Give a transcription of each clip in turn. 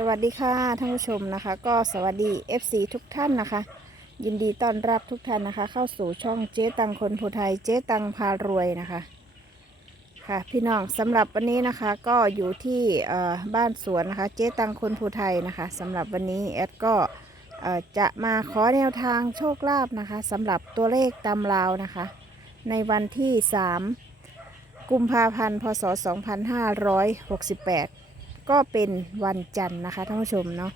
สวัสดีค่ะท่านผู้ชมนะคะ ก็สวัสดี FC ทุกท่านนะคะ ยินดีต้อนรับทุกท่านนะคะ เข้าสู่ช่องเจ๊ตังคนผู้ไทยเจ๊ตังพารวยนะคะค่ะ พี่น้องสำหรับวันนี้นะคะก็อยู่ที่บ้านสวนนะคะ เจ๊ตังคนผู้ไทยนะคะสำหรับวันนี้แอดก็จะมาขอแนวทางโชคลาภนะคะสำหรับตัวเลขตำราวนะคะ ในวันที่ 3 กุมภาพันธ์พศ 2568 ก็เป็นวันจันทร์นะคะท่านผู้ชมเนาะ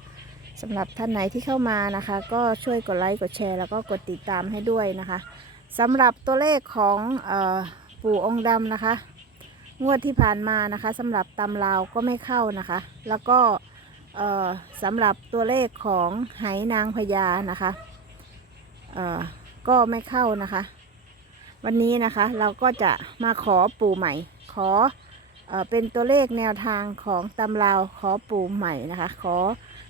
สำหรับท่านไหนที่เข้ามานะคะ ก็ช่วยกดไลค์กดแชร์แล้วก็กดติดตามให้ด้วยนะคะสำหรับตัวเลขของออปู่องค์ดำนะคะ งวดที่ผ่านมานะคะสำหรับตำราวก็ไม่เข้านะคะ แล้วก็สำหรับตัวเลขของไหนางพญานะคะก็ไม่เข้านะคะ วันนี้นะคะเราก็จะมาขอปู่ใหม่ ขอ เป็นตัวเลขแนวทางของตำราวขอปู่ใหม่นะคะ ขอ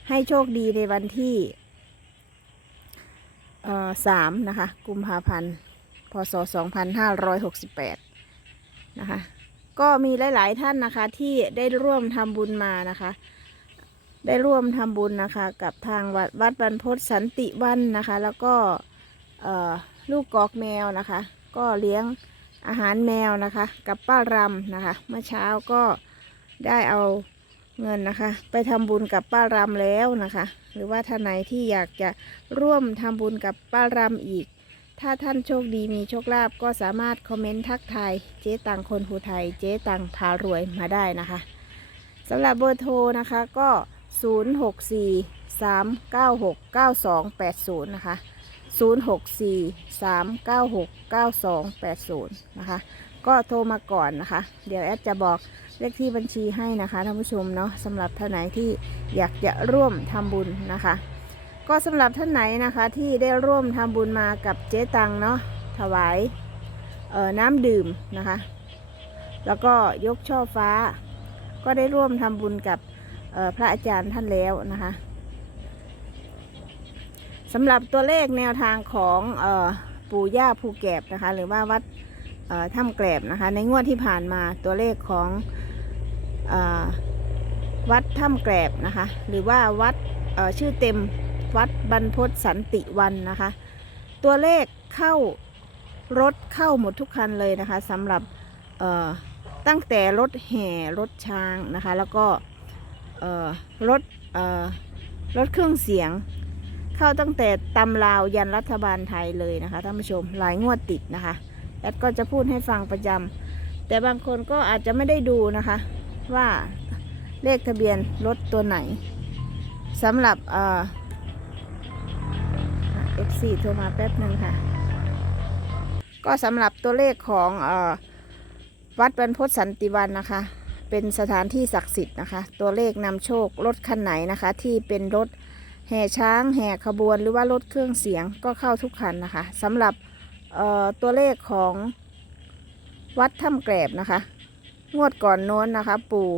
ให้โชคดีในวันที่สามนะคะ กุมภาพันธ์ พศ 2568 นะคะ ก็มีหลาย ๆ ท่านนะคะที่ได้ร่วมทำบุญมานะคะ ได้ร่วมทำบุญนะคะกับทางวัดวัดบรรพตสันติวันนะคะ แล้วก็ลูกกอกแมวนะคะ ก็เลี้ยง อาหารแมวนะคะ กับป้ารำนะคะ เมื่อเช้าก็ได้เอาเงินนะคะ ไปทำบุญกับป้ารำแล้วนะคะ หรือว่าท่านไหนที่อยากจะร่วมทำบุญกับป้ารำอีก ถ้าท่านโชคดีมีโชคลาภก็สามารถคอมเมนต์ทักทายเจ๊ตังคนภูไทยเจ๊ตังพารวยมาได้นะคะสำหรับเบอร์โทรนะคะก็ 064 396 9280 นะคะ 064 396 9280 นะคะ ก็โทรมาก่อนนะคะ เดี๋ยวแอดจะบอกเลขที่บัญชีให้นะคะท่านผู้ชมเนาะสำหรับท่านไหนที่อยากจะร่วมทำบุญนะคะ ก็สำหรับท่านไหนนะคะที่ได้ร่วมทำบุญมากับเจ๊ตังเนาะถวายเอ่อน้ำดื่มนะคะ แล้วก็ยกช่อฟ้า ก็ได้ร่วมทำบุญกับพระอาจารย์ท่านแล้วนะคะ สำหรับตัวเลขแนวทางของออปู่ย่าภูแกบนะคะ หรือว่าวัดถ้ำแกลบนะคะ ในงวดที่ผ่านมาตัวเลขของอวัดถ้ำแกลบนะคะ หรือว่าวัดชื่อเต็มวัดบรรพตสันติวันนะคะ ตัวเลขเข้ารถเข้าหมดทุกคันเลยนะคะสำหรับตั้งแต่รถแห่รถช้างนะคะ แล้วก็รถรถเครื่องเสียง เข้าตั้งแต่ตำลาวยันรัฐบาลไทยเลยนะคะท่านผู้ชมหลายงวดติดนะคะแอดก็จะพูดให้ฟังประจำแต่บางคนก็อาจจะไม่ได้ดูนะคะ ว่าเลขทะเบียนรถตัวไหนสำหรับเอ่อ F4 โทรมาแป๊บหนึ่งค่ะ ก็สำหรับตัวเลขของเออวัดบรรพตสันติวันนะคะ เป็นสถานที่ศักดิ์สิทธิ์นะคะ ตัวเลขนำโชครถคันไหนนะคะ ที่เป็นรถ แห่ช้างแห่ขบวนหรือว่ารถเครื่องเสียงก็เข้าทุกคันนะคะสำหรับตัวเลขของวัดถ้ำแกรบนะคะ งวดก่อนโน้นนะคะ ปู่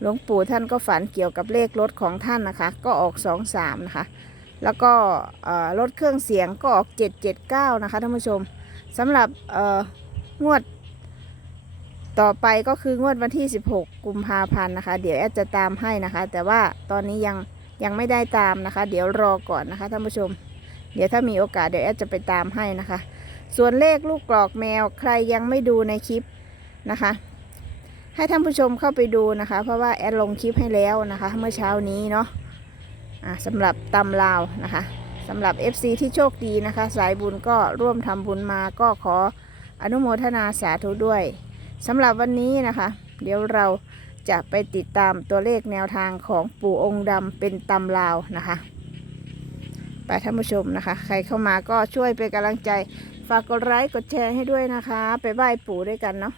หลวงปู่ท่านก็ฝันเกี่ยวกับเลขรถของท่านนะคะ ก็ออกสองสามนะคะ แล้วก็รถเครื่องเสียงก็ออก779นะคะท่านผู้ชมสำหรับงวดต่อไปก็คืองวดวันที่ 16 กุมภาพันธ์นะคะ เดี๋ยวแอดจะตามให้นะคะ แต่ว่าตอนนี้ยัง ยังไม่ได้ตามนะคะ เดี๋ยวรอก่อนนะคะท่านผู้ชม เดี๋ยวถ้ามีโอกาสเดี๋ยวแอดจะไปตามให้นะคะ ส่วนเลขลูกกรอกแมวใครยังไม่ดูในคลิปนะคะ ให้ท่านผู้ชมเข้าไปดูนะคะ เพราะว่าแอดลงคลิปให้แล้วนะคะ เมื่อเช้านี้เนาะอ่าสำหรับตำลาวนะคะสำหรับ FC ที่โชคดีนะคะ สายบุญก็ร่วมทำบุญมาก็ขออนุโมทนาสาธุด้วยสำหรับวันนี้นะคะ เดี๋ยวเรา จะไปติดตามตัวเลขแนวทางของปู่องค์ดำเป็นตำลาวนะคะไปท่านผู้ชมนะคะ ใครเข้ามาก็ช่วยเป็นกำลังใจ ฝากกดไลค์กดแชร์ให้ด้วยนะคะ ไปไหว้ปู่ด้วยกันเนาะ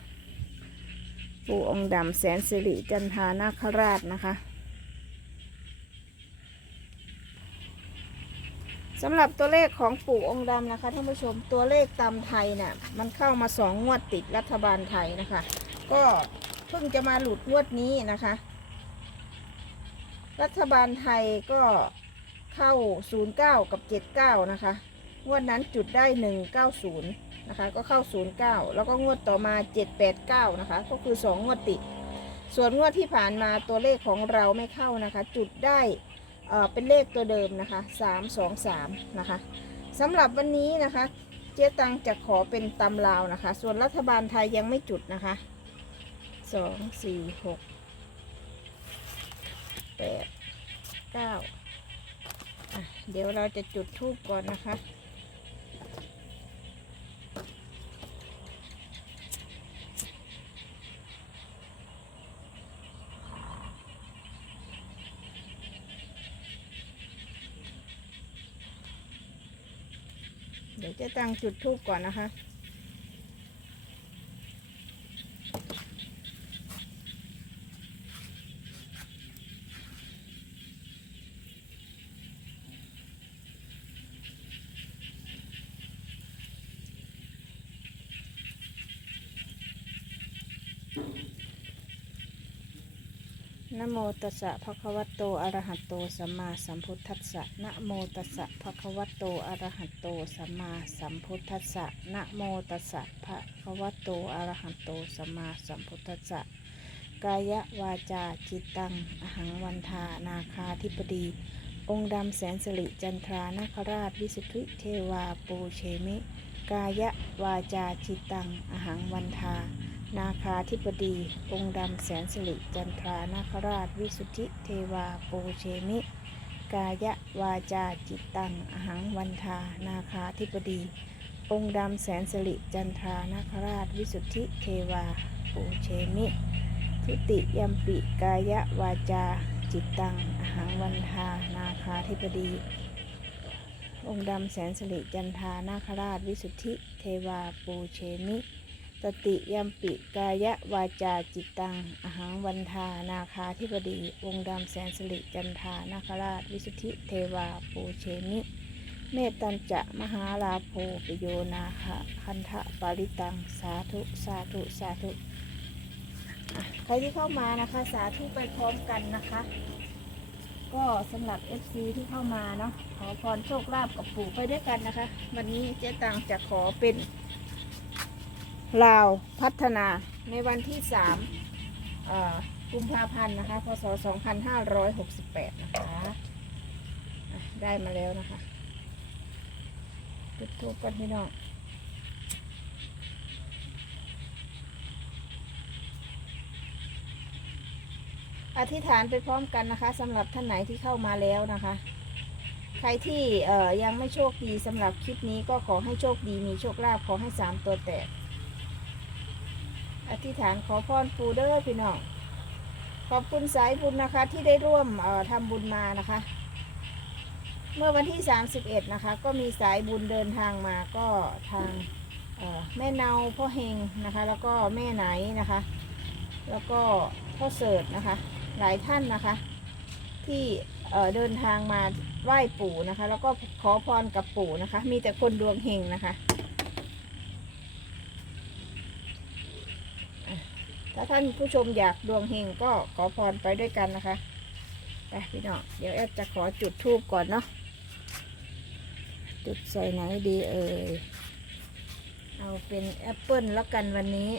ปู่องค์ดำแสนสิริจันทานาคราชนะคะสำหรับตัวเลขของปู่องค์ดำนะคะท่านผู้ชมตัวเลขตามไทยเนี่ยมันเข้ามาสองงวดติดรัฐบาลไทยนะคะ ก็ เพิ่งจะมาหลุดงวดนี้นะคะ รัฐบาลไทยก็เข้า 09 กับ 79 นะคะ งวดนั้นจุดได้ 190 นะคะ ก็เข้า 09 แล้วก็งวดต่อมา 789 นะคะ ก็คือ 2 งวดติด ส่วนงวดที่ผ่านมาตัวเลขของเราไม่เข้านะคะ จุดได้เเป็นเลขตัวเดิมนะคะ 3 2 3 นะคะสำหรับวันนี้นะคะ เจ๊ตังจะขอเป็นตำลาวนะคะ ส่วนรัฐบาลไทยยังไม่จุดนะคะ สองสี่หกแปดเก้าอะเดี๋ยวเราจะจุดทูบก่อนนะคะเดี๋ยวจะตั้งจุดทูบก่อนนะคะ นะโมตัสสะภะคะวะโตอะระหะโตสัมมาสัมพุทธัสสะนะโมตัสสะภะคะวะโตอะระหะโตสัมมาสัมพุทธัสสะนะโมตัสสะภะคะวะโตอะระหะโตสัมมาสัมพุทธัสสะกายวาจาจิตตังอหังวันทานาคาธิปดี องค์ดำแสนสิริจันทรานาคราชวิสุทธิเทวาปูเชมิ กายวาจาจิตตังอหังวันทา นาคาธิปดี องค์ดำแสนสิริจันทรานาคราช วิสุทธิเทวาปูเชมิ กายวาจาจิตตังอหังวันทา นาคาธิปดี องค์ดำแสนสิริจันทรานาคราช วิสุทธิเทวาปูเชมิ ทุติยัมปิกายวาจาจิตตังอหังวันทา นาคาธิปดี องค์ดำแสนสิริจันทานาคราช วิสุทธิเทวาปูเชมิ ตติยัมปิกายวาจาจิตตังอหังวันทานาคาธิบดี องค์ดำแสนสิริจันทานาคราช วิสุทธิเทวาปูเชมิเมตตัญจะมหาลาโภปโยนาคะคันทะปาริตัง สาธุ สาธุ สาธุใครที่เข้ามานะคะ สาธุไปพร้อมกันนะคะ ก็สำหรับ FC ที่เข้ามาเนาะขอพรโชคลาภกับปู่ไปด้วยกันนะคะ วันนี้เจ๊ตังจะขอเป็น ลาวพัฒนาในวันที่3กุมภาพันธ์นะคะพศ 2568 นะคะอะได้มาแล้วนะคะจุดทูปกันพี่น้องอธิษฐานไปพร้อมกันนะคะสำหรับท่านไหนที่เข้ามาแล้วนะคะ ใครที่ยังไม่โชคดีสำหรับคลิปนี้ก็ขอให้โชคดีมีโชคลาภขอให้สามตัวแตก ธิษฐานขอพรปูเด้อพี่น้อง ขอบคุณสายบุญนะคะที่ได้ร่วมทำบุญมานะคะ เมื่อวันที่ 31 นะคะ ก็มีสายบุญเดินทางมาก็ทางแม่เนาพ่อเฮงนะคะ แล้วก็แม่ไหนนะคะ แล้วก็พ่อเสิร์ตนะคะ หลายท่านนะคะ ที่เเดินทางมาไหว้ปู่นะคะ แล้วก็ขอพรกับปู่นะคะ มีแต่คนดวงเฮงนะคะ ถ้าท่านผู้ชมอยากดวงเฮงก็ขอพรไปด้วยกันนะคะไปพี่น้องเดี๋ยวแอดจะขอจุดทูบก่อนเนาะจุดใส่ไหนดีเอ่ยเอาเป็นแอปเปิลแล้วกันวันนี้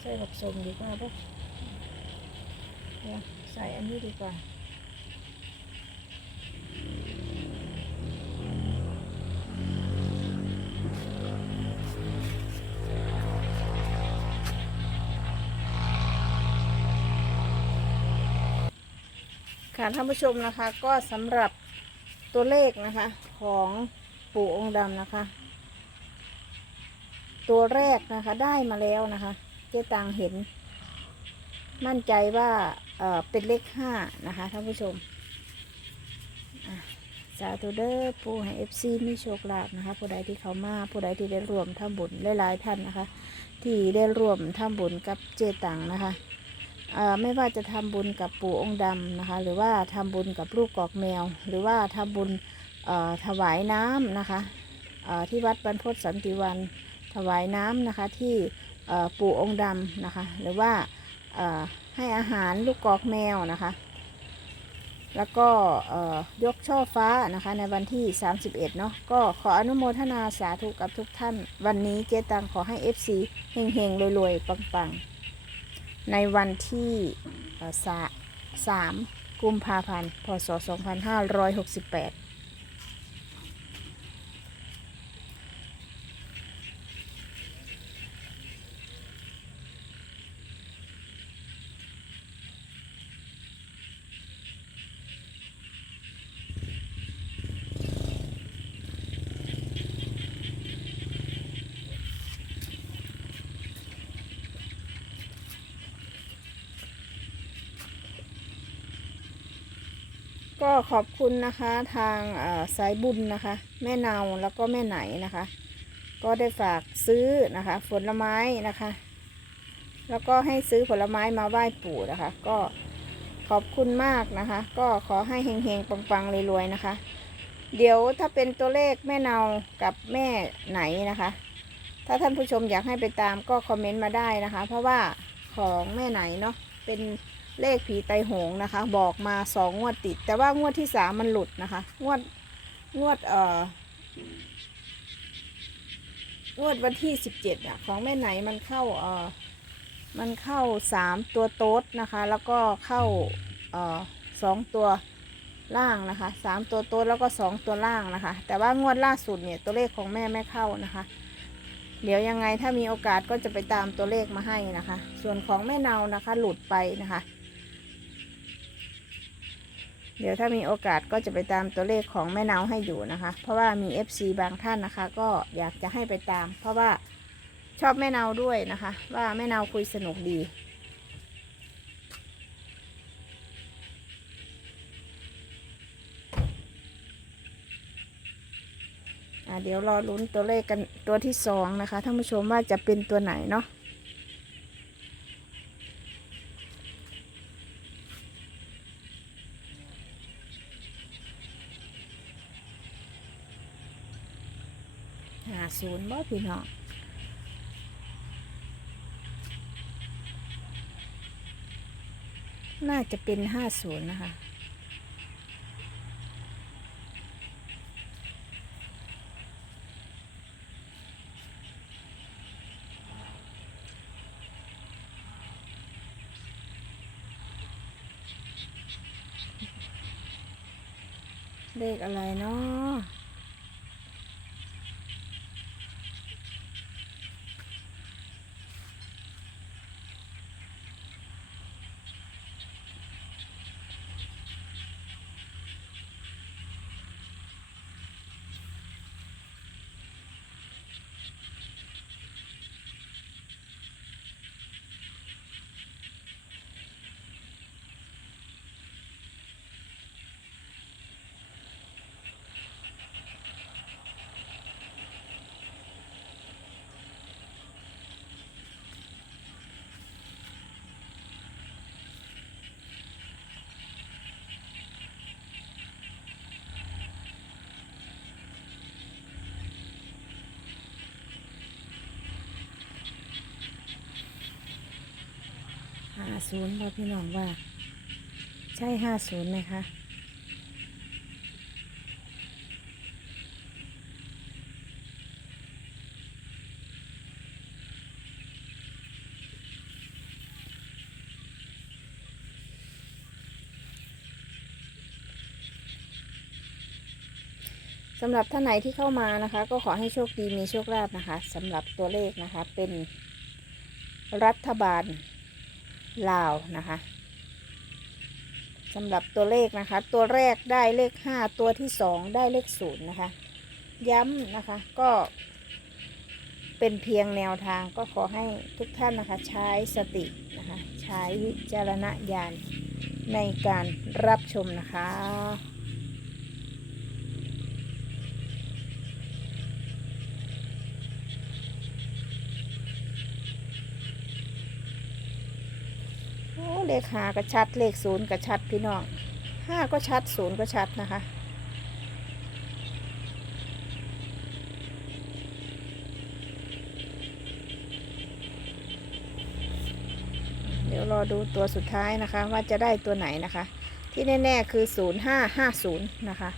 ใส่บักสมดีกว่าปะเดี๋ยวใส่อันนี้ดีกว่า ค่ะท่านผู้ชมนะคะก็สำหรับตัวเลขนะคะของปู่องค์ดำนะคะ ตัวแรกนะคะได้มาแล้วนะคะ เจ๊ตังเห็น มั่นใจว่าเออเป็นเลขห้านะคะท่านผู้ชมสาธุเด้อปู่ให้เอฟซีมีโชคลาภนะคะ ผู้ใดที่เขามาผู้ใดที่ได้รวมทำบุญหลายๆท่านนะคะ ที่ได้รวมทำบุญกับเจตังนะคะ ไม่ว่าจะทำบุญกับปู่องค์ดำนะคะ หรือว่าทำบุญกับลูกกอกแมว หรือว่าทำบุญถวายน้ำนะคะที่วัดบรรพตสันติวันถวายน้ำนะคะที่ปู่องค์ดำนะคะ หรือว่าให้อาหารลูกกอกแมวนะคะ แล้วก็ยกช่อฟ้านะคะในวันที่ 31 เนาะก็ขออนุโมทนาสาธุกับทุกท่าน วันนี้เจตังขอให้ FC เฮงๆรวยๆ ปังๆ ในวันที่เอ่อสาสามกุมภาพันธ์ พศ 2568 ก็ ขอบคุณนะคะทางสายบุญนะคะ แม่เนาแล้วก็แม่ไหนนะคะ ก็ได้ฝากซื้อนะคะ ผลไม้นะคะ แล้วก็ให้ซื้อผลไม้มาไหว้ปู่นะคะ ก็ขอบคุณมากนะคะ ก็ขอให้เฮงๆปังๆรวยๆนะคะ เดี๋ยวถ้าเป็นตัวเลขแม่เนากับแม่ไหนนะคะ ถ้าท่านผู้ชมอยากให้ไปตามก็คอมเมนต์มาได้นะคะ เพราะว่าของแม่ไหนเนาะเป็น เลขผีไตโหงนะคะ บอกมาสองงวดติด แต่ว่างวดที่สามมันหลุดนะคะ งวดงวดเอ่องวดวันที่สิบเจ็ดอะของแม่ไหนมันเข้าเอ่อมันเข้าสามตัวโต๊ดนะคะ แล้วก็เข้าเอ่อสองตัวล่างนะคะสามตัวโต๊ดแล้วก็สองตัวล่างนะคะ แต่ว่างวดล่าสุดเนี่ยตัวเลขของแม่ไม่เข้านะคะ เดี๋ยวยังไงถ้ามีโอกาสก็จะไปตามตัวเลขมาให้นะคะ ส่วนของแม่เนานะคะหลุดไปนะคะ เดี๋ยวถ้ามีโอกาสก็จะไปตามตัวเลขของแม่เนาให้อยู่นะคะ เพราะว่ามี FC บางท่านนะคะ ก็อยากจะให้ไปตาม เพราะว่าชอบแม่เนาด้วยนะคะ ว่าแม่เนาคุยสนุกดีอะเดี๋ยวรอลุ้นตัวเลขกันตัวที่สองนะคะท่านผู้ชมว่าจะเป็นตัวไหนเนาะหาศูนย์บ่ พี่น้องน่าจะเป็นห้าศูนย์นะคะ เลขอะไรเนาะาศูนย์บ่พี่น้องว่า ใช่ห้าศูนย์ไหมคะสำหรับท่านไหนที่เข้ามานะคะ ก็ขอให้โชคดีมีโชคลาภนะคะสำหรับตัวเลขนะคะเป็นรัฐบาล ลาวนะคะสำหรับตัวเลขนะคะ ตัวแรกได้เลข5ตัวที่2ได้เลข0นะคะ ย้ำนะคะก็เป็นเพียงแนวทางก็ขอให้ทุกท่านนะคะใช้สตินะคะใช้วิจารณญาณในการรับชมนะคะ โอ้ เลขหาก็ชัด เลขศูนย์ก็ชัดพี่น้องห้าก็ชัดศูนย์ก็ชัดนะคะ เดี๋ยวรอดูตัวสุดท้ายนะคะว่าจะได้ตัวไหนนะคะ ที่แน่ ๆ คือ 0550 นะคะ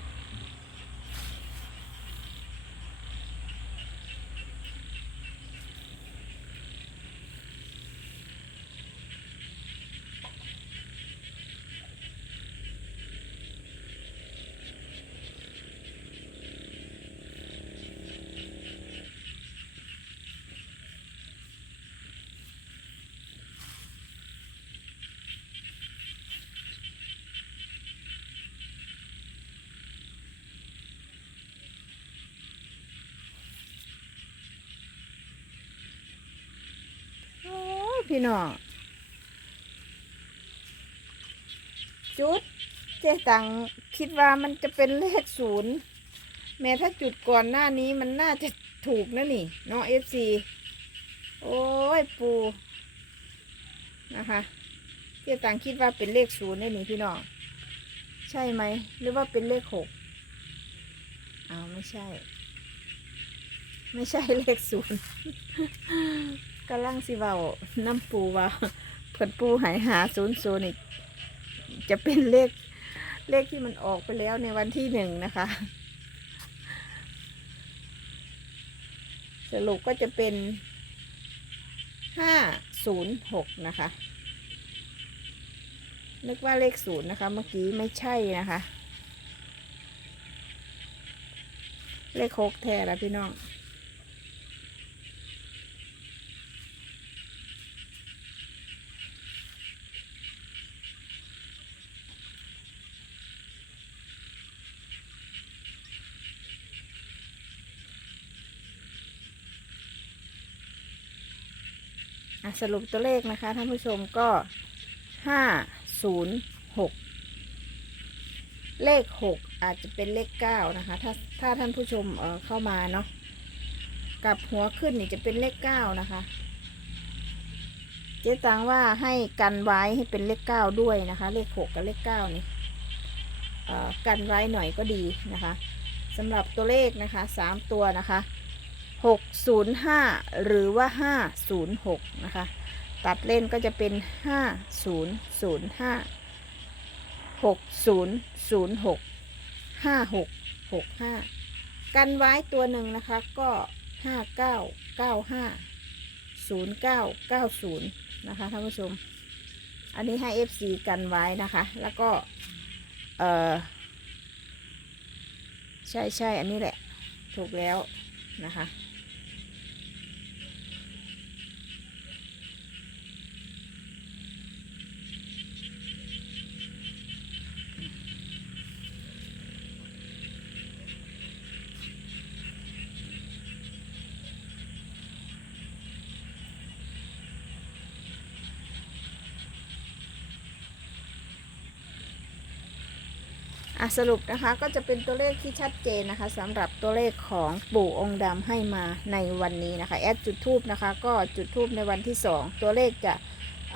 โอ้ย พี่น้อง จุดเจ๊ตังคิดว่ามันจะเป็นเลขศูนย์แม้ถ้าจุดก่อนหน้านี้มันน่าจะถูกนะนี่เนาะเอฟซีโอ้ยปูนะคะเจ๊ตังคิดว่าเป็นเลขศูนย์ได้นี่พี่น้อง ใช่ไหม หรือว่าเป็นเลขหกอ้าวไม่ใช่ ไม่ใช่เลขศูนย์ กำลังสิเว้าน้ำปูว่าเพิ่นปูหายหาศูนย์ศูนย์นี่จะเป็นเลขเลขที่มันออกไปแล้วในวันที่หนึ่งนะคะ สรุปก็จะเป็นห้าศูนย์หกนะคะ นึกว่าเลขศูนย์นะคะ เมื่อกี้ไม่ใช่นะคะ เลขหกแท้แล้วพี่น้อง สรุปตัวเลขนะคะท่านผู้ชมก็ห้าศูนย์หกเลขหกอาจจะเป็นเลขเก้านะคะ ถ้าถ้าท่านผู้ชมเออเข้ามาเนาะกับหัวขึ้นนี่จะเป็นเลขเก้านะคะ เจ๊ตังว่าให้กันไว้ให้เป็นเลขเก้าด้วยนะคะ เลขหกกับเลขเก้านี่กันไว้หน่อยก็ดีนะคะสำหรับตัวเลขนะคะสามตัวนะคะ 605 หรือว่า 506 นะคะ ตัดเล่นก็จะเป็น 5005 6006 5665 กันไว้ตัวหนึ่งนะคะ ก็ 5995 0990 นะคะท่านผู้ชม อันนี้ให้ FC กันไว้นะคะ แล้วก็ เออใช่ใช่อันนี้แหละ ถูกแล้วนะคะ อะสรุปนะคะก็จะเป็นตัวเลขที่ชัดเจนนะคะสำหรับตัวเลขของปู่องค์ดำให้มาในวันนี้นะคะ แอดจุดทูบนะคะ ก็จุดทูบในวันที่ 2 ตัวเลขจะ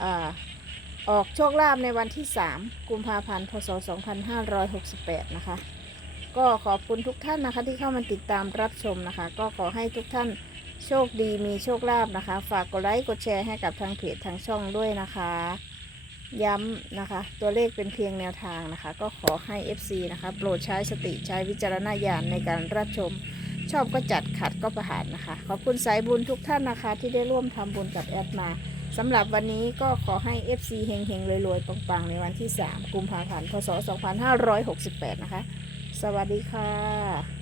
อออกโชคลาภในวันที่ 3 กุมภาพันธ์ พศ 2568 นะคะ ก็ขอบคุณทุกท่านนะคะที่เข้ามาติดตามรับชมนะคะ ก็ขอให้ทุกท่านโชคดีมีโชคลาภนะคะ ฝากกดไลค์กดแชร์ให้กับทางเพจทางช่องด้วยนะคะ ย้ำนะคะ ตัวเลขเป็นเพียงแนวทางนะคะ ก็ขอให้ FC นะคะ โปรดใช้สติใช้วิจารณญาณในการรับชม ชอบก็จัดขัดก็ประหารนะคะ ขอบคุณสายบุญทุกท่านนะคะ ที่ได้ร่วมทำบุญกับแอดมาสำหรับวันนี้ก็ขอให้ FC เฮงๆรวยๆปังๆ ในวันที่ 3 กุมภาพันธ์พศ 2568 นะคะ สวัสดีค่ะ